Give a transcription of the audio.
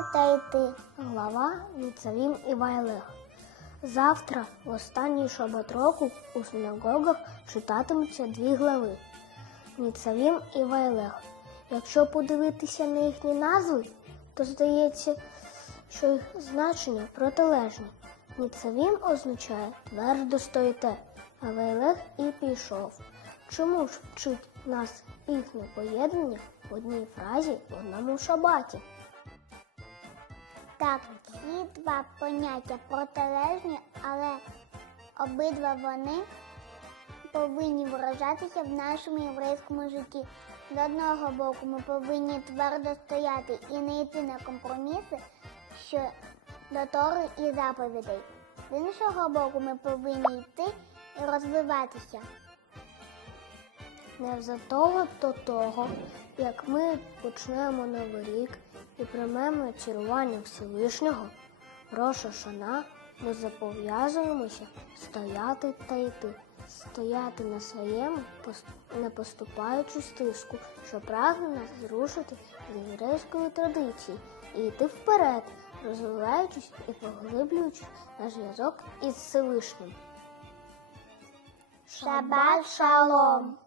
йти. Глава Ніцавім і Вайлех. Завтра, в останній шабат року, у синагогах читатимуться дві глави Ніцавім і Вайлех. Якщо подивитися на їхні назви, то здається, що їх значення протилежні. Ніцавім означає твердо стоїте, а Вайлех і пішов. Чому ж вчить нас їхнє поєднання в одній фразі в одному шабаті? Так, ці два поняття протилежні, але обидва вони повинні виражатися в нашому єврейському житті. З одного боку, ми повинні твердо стояти і не йти на компроміси що до Тори і заповідей. З іншого боку, ми повинні йти і розвиватися. Незадовго до того, як ми почнемо новий рік і приймемо чарування Всевишнього, Роша Шана, ми зобов'язуємося стояти та йти, стояти на своєму, не поступаючи стиску, що прагне нас зрушити з єврейської традиції і йти вперед, розвиваючись і поглиблюючи наш зв'язок із Всевишнім. Шабат шалом!